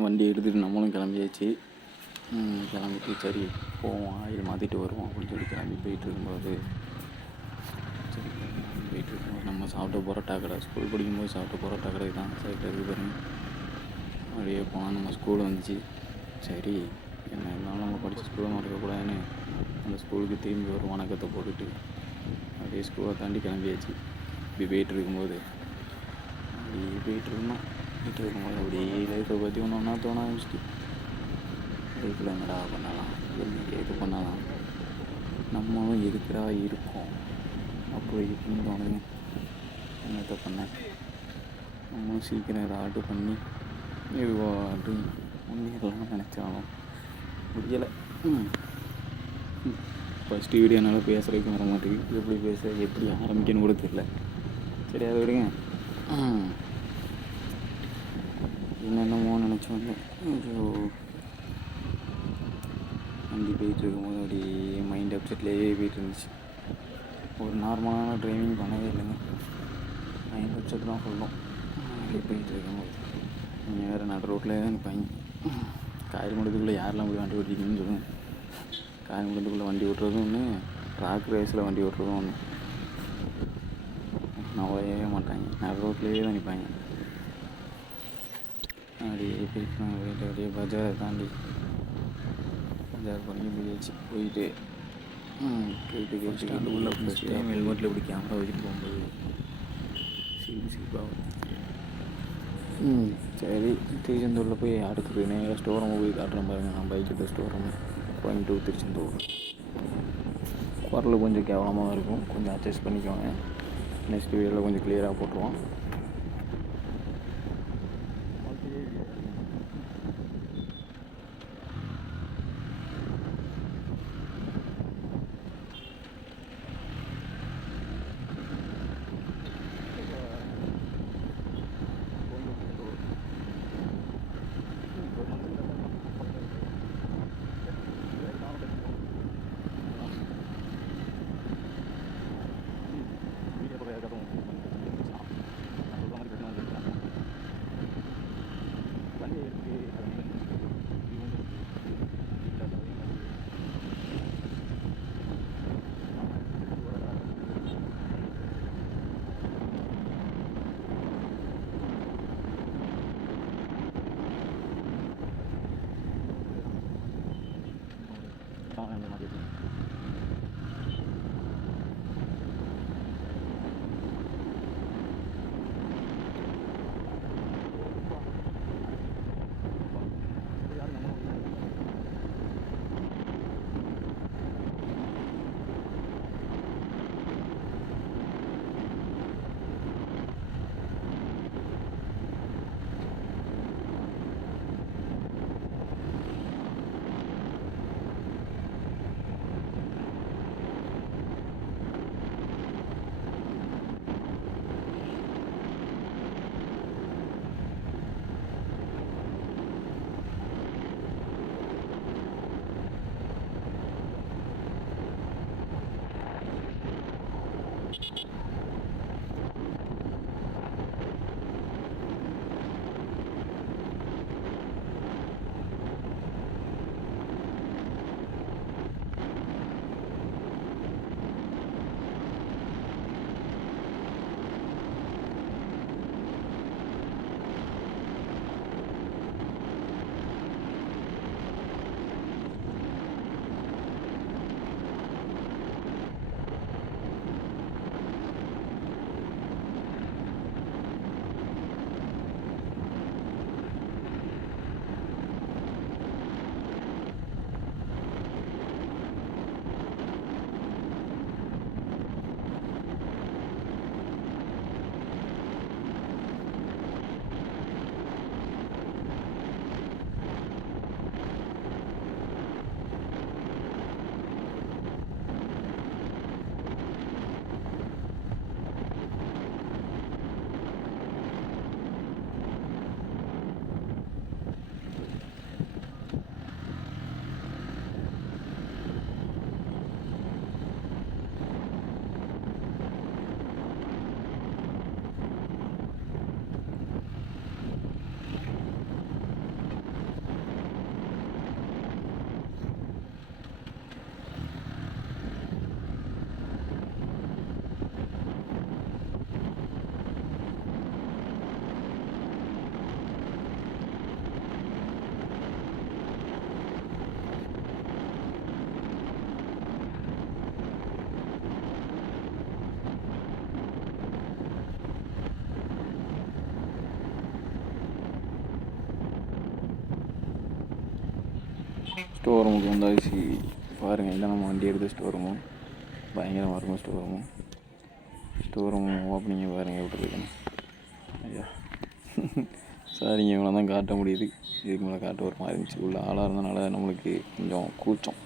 வண்டி எடுத்துகிட்டு நம்மளும் கிளம்பியாச்சு. கிளம்பிட்டு சரி போவோம், ஆயில் மாற்றிட்டு வருவோம் அப்படின்னு சொல்லி கிளம்பி போயிட்டுருக்கும்போது நம்ம சாப்பிட்ட பரோட்டா கடை, ஸ்கூல் படிக்கும்போது சாப்பிட்ட பரோட்டா கடை தான் சைடில் இருக்குது பாருங்க. அப்படியே போனால் நம்ம ஸ்கூல் வந்துச்சு. சரி என்ன இருந்தாலும் நம்ம படித்த ஸ்கூலை மறக்கக்கூடாதுன்னு அந்த ஸ்கூலுக்கு திரும்பி ஒரு வணக்கத்தை போட்டுட்டு அப்படியே ஸ்கூலை தாண்டி கிளம்பியாச்சு. இப்படி போயிட்டுருக்கும்போது போயிட்டுருக்கும்போது அப்படியே லைஃப்பை பற்றி ஒன்று ஒன்றா தோண ஆரம்பிச்சிட்டு, லைஃப்பில் என்னடா பண்ணலாம், எது பண்ணலாம், நம்மளும் எதுக்குடா இருக்கோம் அப்படி இப்படின்னு தோணுங்க. என்னத்தை பண்ணேன், நம்மளும் சீக்கிரம் இதை ஆர்டர் பண்ணி இதுவாட்டு முன்னேறலாம்னு நினச்சாலும் முடியலை. ஃபஸ்ட்டு வீடியோ என்னால் பேசுகிறதுக்கு வர மாட்டேங்குது, எப்படி பேச எப்படி ஆரம்பிக்கணும்னு கூட தெரியல. சரி அதை விடுங்க. என்னென்னமோ நினச்சி வந்தேன். வண்டி போயிட்டு இருக்கும்போது அப்படியே மைண்ட் அப்செட்லேயே போயிட்டு இருந்துச்சு. ஒரு நார்மலான டிரைவிங் பண்ணவே இல்லைங்க, மைண்ட் அப்செட் தான் சொல்லும். அப்படியே போயிட்டு இருக்கும்போது நீங்கள் வேறு நடு ரோட்டில் தான் நிற்பாங்க. காயல்குளத்துக்குள்ளே யாரெல்லாம் போய் வண்டி ஓட்டிக்கணும்னு சொல்லுங்கள். காயல்குளத்துக்குள்ளே வண்டி ஓட்டுறதும் ஒன்று, ட்ராக் ரேஸில் வண்டி ஓட்டுறதும் ஒன்று. நவலையவே மாட்டாங்க, நடு ரோட்லேயே தான் நிற்பாங்க. அப்படியே போயிட்டு அப்படியே பஜாரை தாண்டி பஜார் பண்ணி போயிடுச்சு. போயிட்டு ஸ்டாண்டுக்குள்ளே ஃபஸ்ட்டு ஹெல்மெட்டில் இப்படி கேமரா வச்சுட்டு போகும்போது சிரிப்பாக சரி திருச்செந்தூரில் போய் அடுத்தது நேராக ஸ்டோர் ரூம் போய் காட்டுறேன் பாருங்கள். நான் பைக் எடுத்த ஸ்டோர் ரூம் கோயம்புத்தூர் திருச்செந்தூர். குரல் கொஞ்சம் கேவலமாக இருக்கும், கொஞ்சம் அட்ஜஸ்ட் பண்ணிக்கோங்க. நெக்ஸ்ட் வீடியோவில் கொஞ்சம் கிளியராக போட்டுருவோம். ஸ்டோர் ரூமுக்கு வந்தாச்சு. பாருங்கள், இதான் நம்ம வண்டி எடுத்து ஸ்டோர் ரூமு. பயங்கரமாக இருக்கும் ஸ்டோர் ரூமு. ஸ்டோர் ரூம் ஓப்பனிங்க பாருங்கள் எப்படி இருக்குன்னு. ஐயா சரிங்க, இவ்வளோ தான் காட்ட முடியுது. இதுக்கு மேலே காட்ட ஒரு மாதிரி இருந்துச்சு. உள்ள ஆளாக இருந்தனால நம்மளுக்கு கொஞ்சம் கூச்சம்.